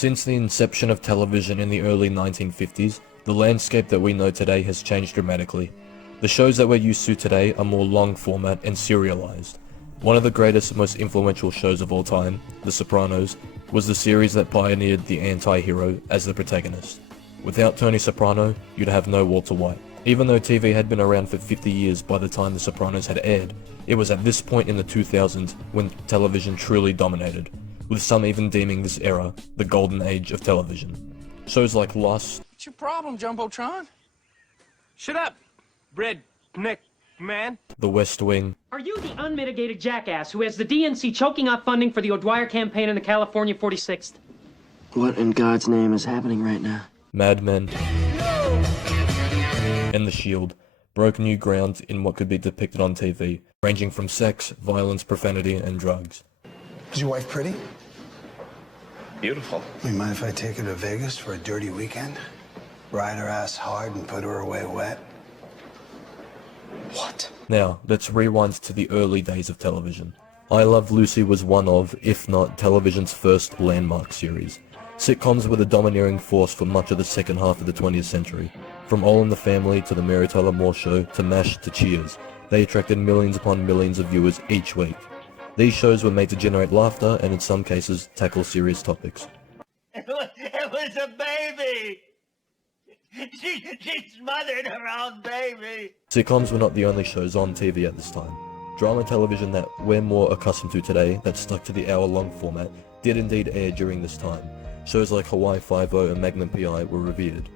Since the inception of television in the early 1950s, the landscape that we know today has changed dramatically. The shows that we're used to today are more long format and serialized. One of the greatest, most influential shows of all time, The Sopranos, was the series that pioneered the anti-hero as the protagonist. Without Tony Soprano, you'd have no Walter White. Even though TV had been around for 50 years by the time The Sopranos had aired, it was at this point in the 2000s when television truly dominated, with some even deeming this era the golden age of television. Shows like Lost. What's your problem, Jumbotron? Shut up, redneck man. The West Wing. Are you the unmitigated jackass who has the DNC choking off funding for the O'Dwyer campaign in the California 46th? What in God's name is happening right now? Mad Men. And The Shield broke new ground in what could be depicted on TV, ranging from sex, violence, profanity, and drugs. Is your wife pretty? Beautiful. You mind if I take her to Vegas for a dirty weekend? Ride her ass hard and put her away wet? What? Now, let's rewind to the early days of television. I Love Lucy was one of, if not television's first landmark series. Sitcoms were the domineering force for much of the second half of the 20th century. From All in the Family to The Mary Tyler Moore Show to MASH to Cheers, they attracted millions upon millions of viewers each week. These shows were made to generate laughter and in some cases tackle serious topics. It was a baby! She smothered her own baby! Sitcoms were not the only shows on TV at this time. Drama television that we're more accustomed to today, that stuck to the hour-long format, did indeed air during this time. Shows like Hawaii Five-0 and Magnum P.I. were revered.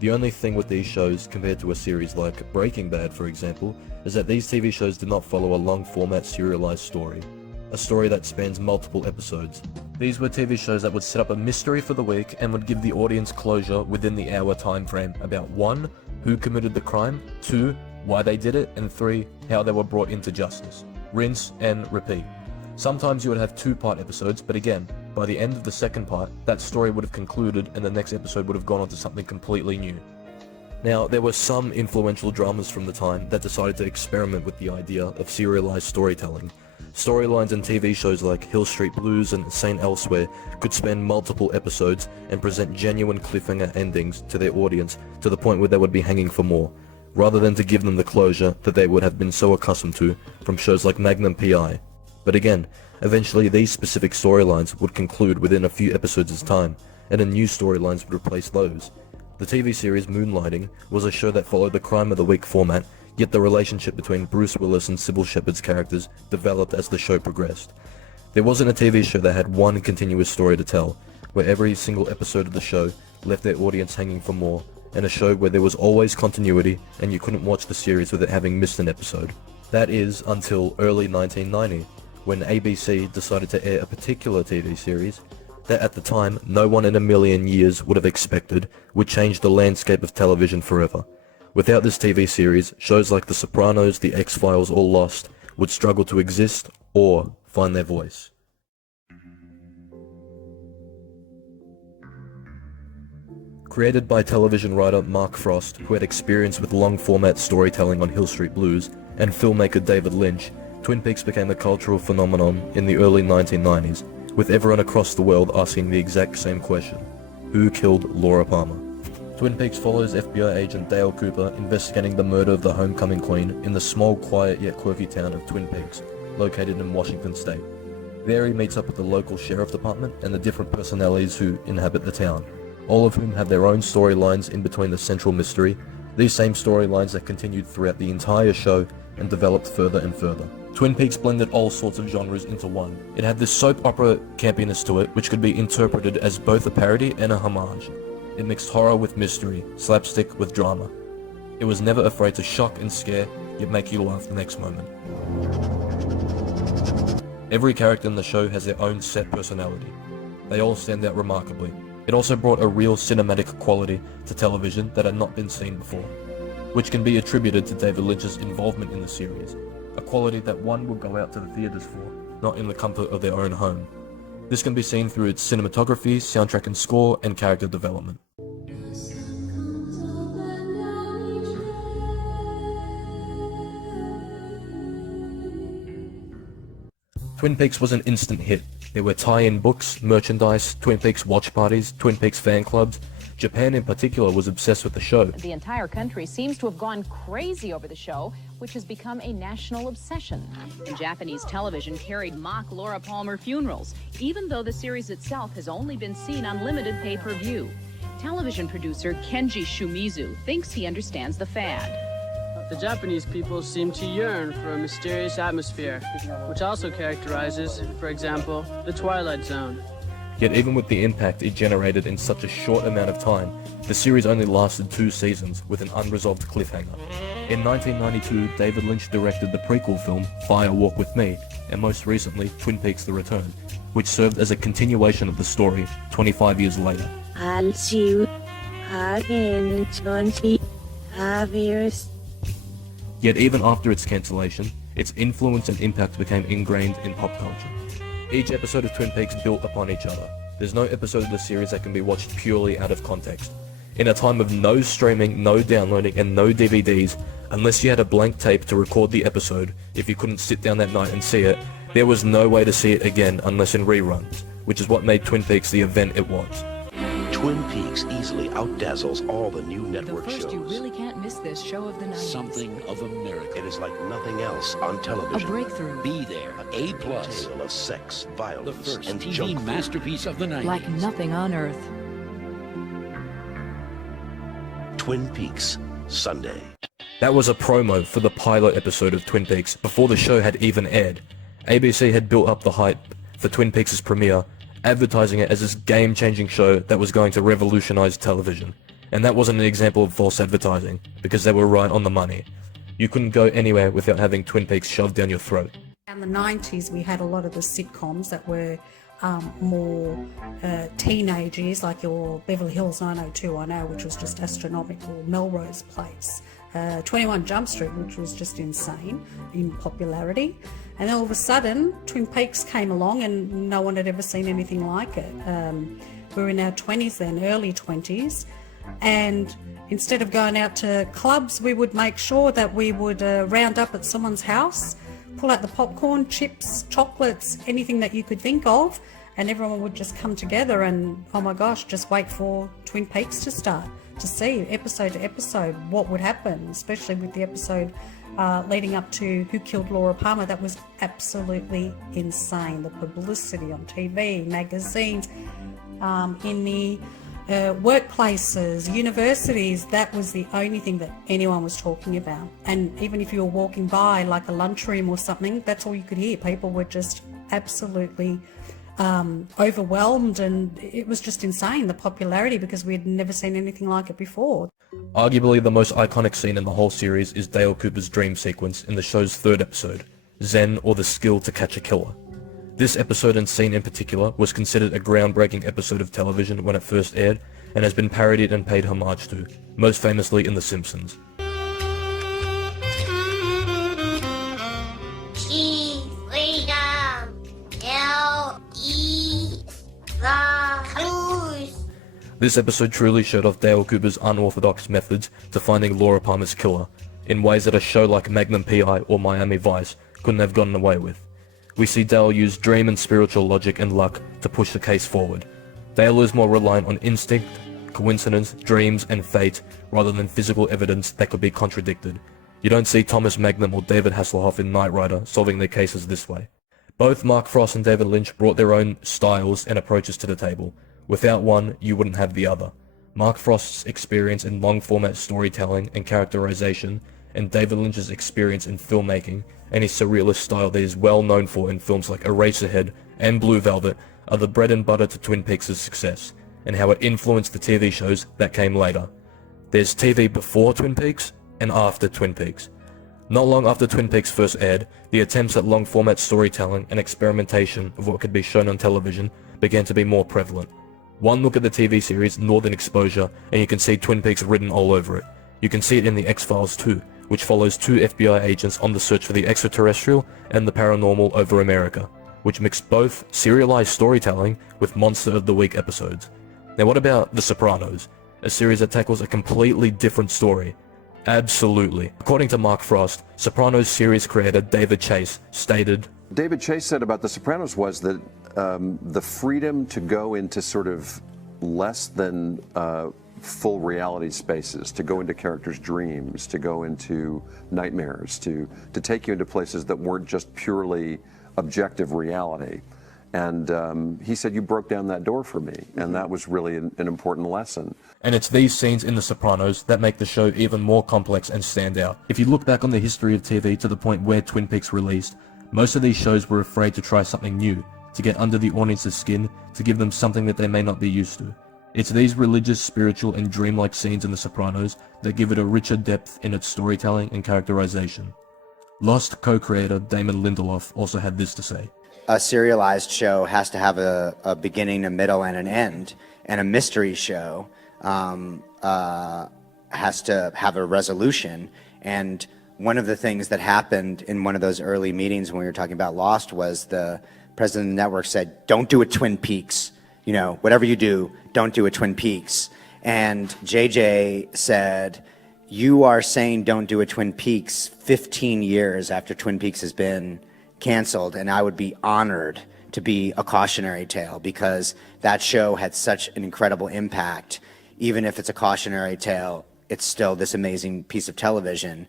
The only thing with these shows, compared to a series like Breaking Bad for example, is that these TV shows did not follow a long-format serialized story. A story that spans multiple episodes. These were TV shows that would set up a mystery for the week and would give the audience closure within the hour time frame about 1. Who committed the crime, 2. Why they did it, and 3. How they were brought into justice. Rinse and repeat. Sometimes you would have 2-part episodes, but again, by the end of the second part, that story would have concluded and the next episode would have gone on to something completely new. Now, there were some influential dramas from the time that decided to experiment with the idea of serialized storytelling. Storylines in TV shows like Hill Street Blues and St. Elsewhere could span multiple episodes and present genuine cliffhanger endings to their audience to the point where they would be hanging for more, rather than to give them the closure that they would have been so accustomed to from shows like Magnum P.I. But again, eventually these specific storylines would conclude within a few episodes' time, and then new storylines would replace those. The TV series Moonlighting was a show that followed the crime of the week format, yet the relationship between Bruce Willis and Sybil Shepherd's characters developed as the show progressed. There wasn't a TV show that had one continuous story to tell, where every single episode of the show left their audience hanging for more, and a show where there was always continuity and you couldn't watch the series without having missed an episode. That is until early 1990, when ABC decided to air a particular TV series that at the time no one in a million years would have expected would change the landscape of television forever. Without this TV series, shows like The Sopranos, The X-Files, or Lost would struggle to exist or find their voice. Created by television writer Mark Frost, who had experience with long-format storytelling on Hill Street Blues, and filmmaker David Lynch, Twin Peaks became a cultural phenomenon in the early 1990s, with everyone across the world asking the exact same question: who killed Laura Palmer? Twin Peaks follows FBI agent Dale Cooper investigating the murder of the homecoming queen in the small, quiet yet quirky town of Twin Peaks, located in Washington state. There he meets up with the local sheriff department and the different personalities who inhabit the town, all of whom have their own storylines in between the central mystery, these same storylines that continued throughout the entire show and developed further and further. Twin Peaks blended all sorts of genres into one. It had this soap opera campiness to it, which could be interpreted as both a parody and a homage. It mixed horror with mystery, slapstick with drama. It was never afraid to shock and scare, yet make you laugh the next moment. Every character in the show has their own set personality. They all stand out remarkably. It also brought a real cinematic quality to television that had not been seen before, which can be attributed to David Lynch's involvement in the series, a quality that one would go out to the theaters for, not in the comfort of their own home. This can be seen through its cinematography, soundtrack and score, and character development. Twin Peaks was an instant hit. There were tie-in books, merchandise, Twin Peaks watch parties, Twin Peaks fan clubs. Japan in particular was obsessed with the show. The entire country seems to have gone crazy over the show, which has become a national obsession. And Japanese television carried mock Laura Palmer funerals, even though the series itself has only been seen on limited pay-per-view. Television producer Kenji Shumizu thinks he understands the fad. The Japanese people seem to yearn for a mysterious atmosphere, which also characterizes, for example, the Twilight Zone. Yet even with the impact it generated in such a short amount of time, the series only lasted 2 seasons with an unresolved cliffhanger. In 1992, David Lynch directed the prequel film Fire Walk With Me, and most recently Twin Peaks The Return, which served as a continuation of the story 25 years later. I'll see you again in 25 years. Yet even after its cancellation, its influence and impact became ingrained in pop culture. Each episode of Twin Peaks built upon each other. There's no episode of the series that can be watched purely out of context. In a time of no streaming, no downloading, and no DVDs, unless you had a blank tape to record the episode, if you couldn't sit down that night and see it, there was no way to see it again unless in reruns, which is what made Twin Peaks the event it was. Twin Peaks easily outdazzles all the new network First, shows. you really can't miss this show of the 90s. Something of a miracle. It is like nothing else on television. A breakthrough. Be there. A+. Tale of sex, violence, The first and TV junk food. masterpiece of the 90s. Like nothing on Earth. Twin Peaks, Sunday. That was a promo for the pilot episode of Twin Peaks before the show had even aired. ABC had built up the hype for Twin Peaks' premiere, advertising it as this game-changing show that was going to revolutionize television. And that wasn't an example of false advertising, because they were right on the money. You couldn't go anywhere without having Twin Peaks shoved down your throat. In the 90s, we had a lot of the sitcoms that were more teenage years, like your Beverly Hills 90210, which was just astronomical, Melrose Place, 21 Jump Street, which was just insane in popularity. And then all of a sudden, Twin Peaks came along and no one had ever seen anything like it. We were in our 20s then, early 20s, and instead of going out to clubs, we would make sure that we would round up at someone's house, pull out the popcorn, chips, chocolates, anything that you could think of, and everyone would just come together and, oh my gosh, just wait for Twin Peaks to start, to see episode to episode what would happen, especially with the episode leading up to Who Killed Laura Palmer. That was absolutely insane. The publicity on TV, magazines, in the workplaces, universities, that was the only thing that anyone was talking about. And even if you were walking by like a lunchroom or something, that's all you could hear. People were just absolutely overwhelmed, and it was just insane, the popularity, because we had never seen anything like it before. Arguably the most iconic scene in the whole series is Dale Cooper's dream sequence in the show's 3rd episode, Zen, or the Skill to Catch a Killer. This episode and scene in particular was considered a groundbreaking episode of television when it first aired, and has been parodied and paid homage to, most famously in The Simpsons. This episode truly showed off Dale Cooper's unorthodox methods to finding Laura Palmer's killer, in ways that a show like Magnum P.I. or Miami Vice couldn't have gotten away with. We see Dale use dream and spiritual logic and luck to push the case forward. Dale is more reliant on instinct, coincidence, dreams, and fate, rather than physical evidence that could be contradicted. You don't see Thomas Magnum or David Hasselhoff in Knight Rider solving their cases this way. Both Mark Frost and David Lynch brought their own styles and approaches to the table. Without one, you wouldn't have the other. Mark Frost's experience in long-format storytelling and characterization, and David Lynch's experience in filmmaking and his surrealist style that he's well known for in films like Eraserhead and Blue Velvet, are the bread and butter to Twin Peaks' success, and how it influenced the TV shows that came later. There's TV before Twin Peaks and after Twin Peaks. Not long after Twin Peaks first aired, the attempts at long-format storytelling and experimentation of what could be shown on television began to be more prevalent. One look at the TV series Northern Exposure and you can see Twin Peaks written all over it. You can see it in The X-Files too, which follows 2 FBI agents on the search for the extraterrestrial and the paranormal over America, which mixed both serialized storytelling with Monster of the Week episodes. Now what about The Sopranos, a series that tackles a completely different story? Absolutely. According to Mark Frost, Sopranos series creator David Chase stated, David Chase said about The Sopranos was that the freedom to go into sort of less than full reality spaces, to go into characters' dreams, to go into nightmares, to take you into places that weren't just purely objective reality. And he said, you broke down that door for me, and that was really an important lesson. And it's these scenes in The Sopranos that make the show even more complex and stand out. If you look back on the history of TV to the point where Twin Peaks released, most of these shows were afraid to try something new, to get under the audience's skin, to give them something that they may not be used to. It's these religious, spiritual, and dreamlike scenes in The Sopranos that give it a richer depth in its storytelling and characterization. Lost co-creator Damon Lindelof also had this to say. A serialized show has to have a beginning, a middle, and an end, and a mystery show has to have a resolution. And one of the things that happened in one of those early meetings when we were talking about Lost was the president of the network said, don't do a Twin Peaks. You know, whatever you do, don't do a Twin Peaks. And JJ said, you are saying don't do a Twin Peaks 15 years after Twin Peaks has been canceled, and I would be honored to be a cautionary tale because that show had such an incredible impact. Even if it's a cautionary tale, it's still this amazing piece of television.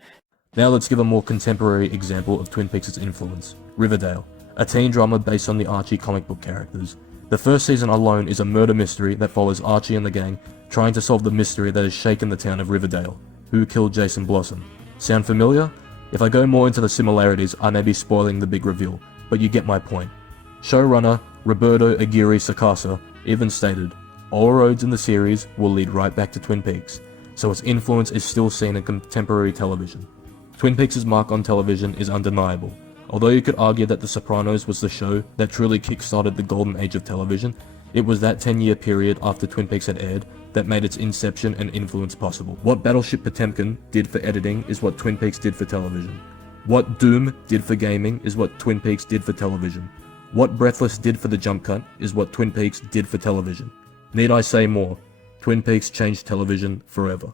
Now let's give a more contemporary example of Twin Peaks' influence. Riverdale, a teen drama based on the Archie comic book characters. The first season alone is a murder mystery that follows Archie and the gang trying to solve the mystery that has shaken the town of Riverdale. Who killed Jason Blossom? Sound familiar? If I go more into the similarities, I may be spoiling the big reveal, but you get my point. Showrunner Roberto Aguirre Sacasa even stated, all roads in the series will lead right back to Twin Peaks, so its influence is still seen in contemporary television. Twin Peaks' mark on television is undeniable. Although you could argue that The Sopranos was the show that truly kick-started the golden age of television, it was that 10-year period after Twin Peaks had aired that made its inception and influence possible. What Battleship Potemkin did for editing is what Twin Peaks did for television. What Doom did for gaming is what Twin Peaks did for television. What Breathless did for the jump cut is what Twin Peaks did for television. Need I say more? Twin Peaks changed television forever.